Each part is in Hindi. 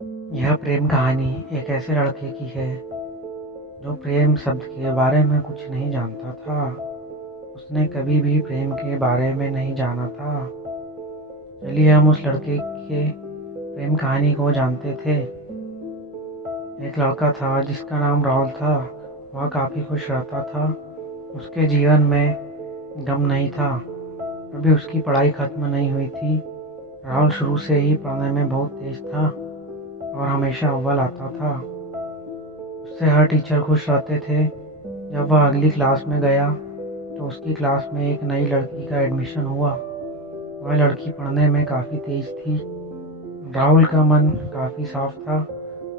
यह प्रेम कहानी एक ऐसे लड़के की है जो प्रेम शब्द के बारे में कुछ नहीं जानता था। उसने कभी भी प्रेम के बारे में नहीं जाना था। चलिए हम उस लड़के के प्रेम कहानी को जानते थे। एक लड़का था जिसका नाम राहुल था। वह काफ़ी खुश रहता था। उसके जीवन में गम नहीं था। अभी उसकी पढ़ाई खत्म नहीं हुई थी। राहुल शुरू से ही पढ़ने में बहुत तेज था और हमेशा अव्वल आता था। उससे हर टीचर खुश रहते थे। जब वह अगली क्लास में गया तो उसकी क्लास में एक नई लड़की का एडमिशन हुआ। वह लड़की पढ़ने में काफ़ी तेज थी। राहुल का मन काफ़ी साफ था।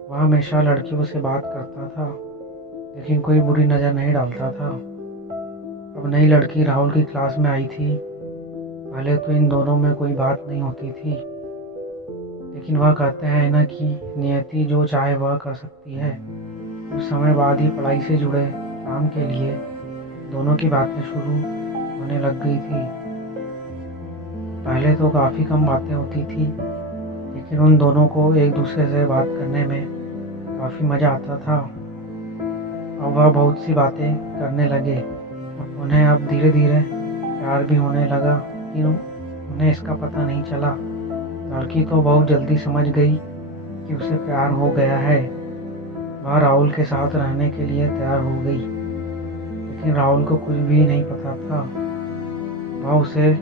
वह हमेशा लड़कियों से बात करता था, लेकिन कोई बुरी नज़र नहीं डालता था। अब नई लड़की राहुल की क्लास में आई थी। पहले तो इन दोनों में कोई बात नहीं होती थी, लेकिन वह कहते हैं ना कि नियति जो चाहे वह कर सकती है। कुछ समय बाद ही पढ़ाई से जुड़े काम के लिए दोनों की बातें शुरू होने लग गई थी। पहले तो काफ़ी कम बातें होती थी, लेकिन उन दोनों को एक दूसरे से बात करने में काफ़ी मज़ा आता था। अब वह बहुत सी बातें करने लगे। उन्हें अब धीरे धीरे प्यार भी होने लगा, लेकिन उन्हें इसका पता नहीं चला। लड़की तो बहुत जल्दी समझ गई कि उसे प्यार हो गया है। वह राहुल के साथ रहने के लिए तैयार हो गई, लेकिन राहुल को कुछ भी नहीं पता था। वह उसे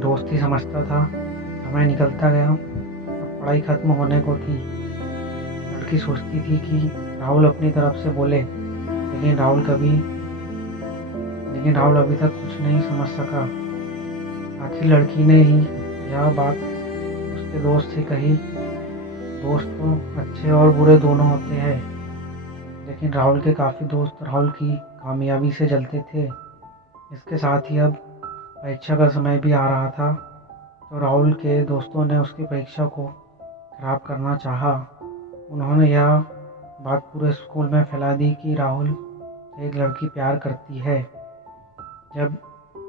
दोस्त ही समझता था। समय निकलता गया। अब पढ़ाई खत्म होने को थी। लड़की सोचती थी कि राहुल अपनी तरफ से बोले, लेकिन राहुल अभी तक कुछ नहीं समझ सका। आखिर लड़की ने ही यह बात उसके दोस्त से कही। दोस्त तो अच्छे और बुरे दोनों होते हैं, लेकिन राहुल के काफ़ी दोस्त राहुल की कामयाबी से जलते थे। इसके साथ ही अब परीक्षा का समय भी आ रहा था, तो राहुल के दोस्तों ने उसकी परीक्षा को खराब करना चाहा। उन्होंने यह बात पूरे स्कूल में फैला दी कि राहुल से एक लड़की प्यार करती है। जब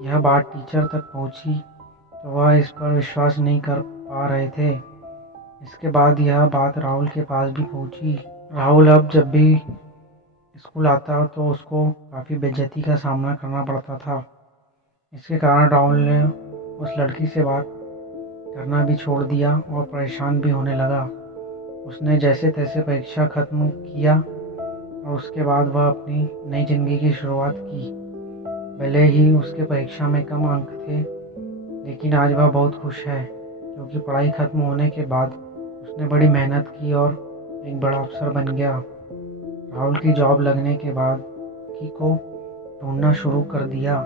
यह बात टीचर तक पहुंची तो वह इस पर विश्वास नहीं कर पा रहे थे। इसके बाद यह बात राहुल के पास भी पहुंची। राहुल अब जब भी स्कूल आता तो उसको काफ़ी बेइज्जती का सामना करना पड़ता था। इसके कारण राहुल ने उस लड़की से बात करना भी छोड़ दिया और परेशान भी होने लगा। उसने जैसे तैसे परीक्षा खत्म किया और उसके बाद वह अपनी नई ज़िंदगी की शुरुआत की। भले ही उसके परीक्षा में कम अंक थे, लेकिन आज वह बहुत खुश है, क्योंकि पढ़ाई खत्म होने के बाद उसने बड़ी मेहनत की और एक बड़ा अफसर बन गया। राहुल की जॉब लगने के बाद लड़की को ढूंढना शुरू कर दिया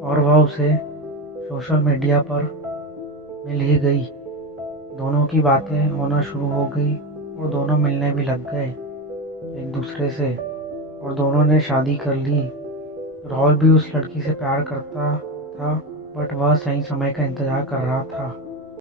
और वह उसे सोशल मीडिया पर मिल ही गई। दोनों की बातें होना शुरू हो गई और दोनों मिलने भी लग गए एक दूसरे से, और दोनों ने शादी कर ली। राहुल भी उस लड़की से प्यार करता था, बट वह सही समय का इंतज़ार कर रहा था।